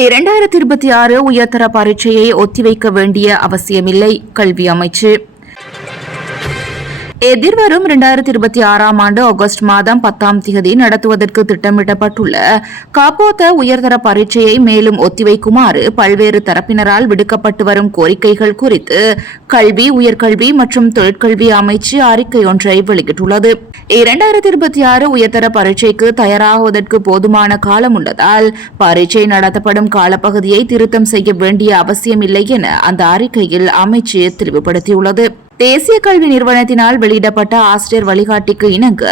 2026 உயர்தர பரீட்சையை ஒத்திவைக்க வேண்டிய அவசியமில்லை. கல்வி அமைச்சு எதிர்வரும் 2026 ஆண்டு ஆகஸ்ட் மாதம் 10ஆம் தேதி நடத்துவதற்கு திட்டமிடப்பட்டுள்ள காப்போத்த உயர்தர பரீட்சையை மேலும் ஒத்திவைக்குமாறு பல்வேறு தரப்பினரால் விடுக்கப்பட்டு வரும் கோரிக்கைகள் குறித்து கல்வி, உயர்கல்வி மற்றும் தொழிற்கல்வி அமைச்சு அறிக்கை ஒன்றை வெளியிட்டுள்ளது. 2026 உயர்தர பரீட்சைக்கு தயாராகுவதற்கு போதுமான காலம் உள்ளதால் பரீட்சை நடத்தப்படும் காலப்பகுதியை திருத்தம் செய்ய வேண்டிய அவசியமில்லை என அந்த அறிக்கையில் அமைச்சு தெளிவுபடுத்தியுள்ளது. தேசிய கல்வி நிறுவனத்தினால் வெளியிடப்பட்ட ஆசிரியர் வழிகாட்டிக்கு இணங்க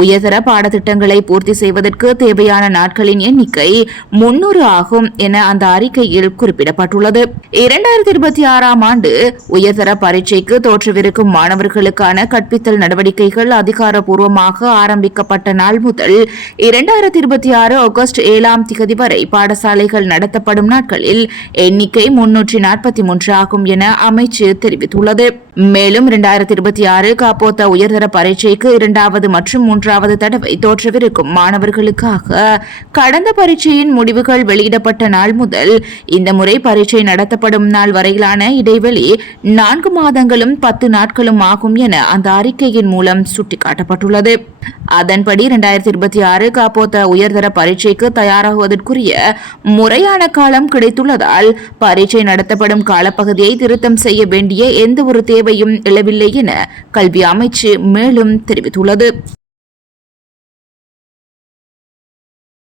உயர்தர பாடத்திட்டங்களை பூர்த்தி செய்வதற்கு தேவையான நாட்களின் எண்ணிக்கை 300 ஆகும் என அந்த அறிக்கையில் குறிப்பிடப்பட்டுள்ளது. 2026 ஆண்டு உயர்தர பரீட்சைக்கு தோற்றவிருக்கும் மாணவர்களுக்கான கற்பித்தல் நடவடிக்கைகள் அதிகாரப்பூர்வமாக ஆரம்பிக்கப்பட்ட நாள் முதல் 2026 ஆகஸ்ட் 7ஆம் தேதி வரை பாடசாலைகள் நடத்தப்படும் நாட்களில் எண்ணிக்கை 343 ஆகும் என அமைச்சு தெரிவித்துள்ளது. மேலும் 2026 காப்போத்த உயர்தர பரீட்சைக்கு 2வது மற்றும் 3வது தடவை தோற்றவிருக்கும் மாணவர்களுக்காக கடந்த பரீட்சையின் முடிவுகள் வெளியிடப்பட்ட நாள் முதல் இந்த முறை பரீட்சை நடத்தப்படும் நாள் வரையிலான இடைவெளி 4 மாதங்களும் 10 நாட்களும் ஆகும் என அந்த அறிக்கையின் மூலம் சுட்டிக்காட்டப்பட்டுள்ளது. அதன்படி 2026 காப்போத்த உயர்தர பரீட்சைக்கு தயாராகுவதற்குரிய முறையான காலம் கிடைத்துள்ளதால் பரீட்சை நடத்தப்படும் காலப்பகுதியை திருத்தம் செய்ய வேண்டிய எந்த ஒரு தேவையும் எழவில்லை என கல்வி அமைச்சு மேலும் தெரிவித்துள்ளது.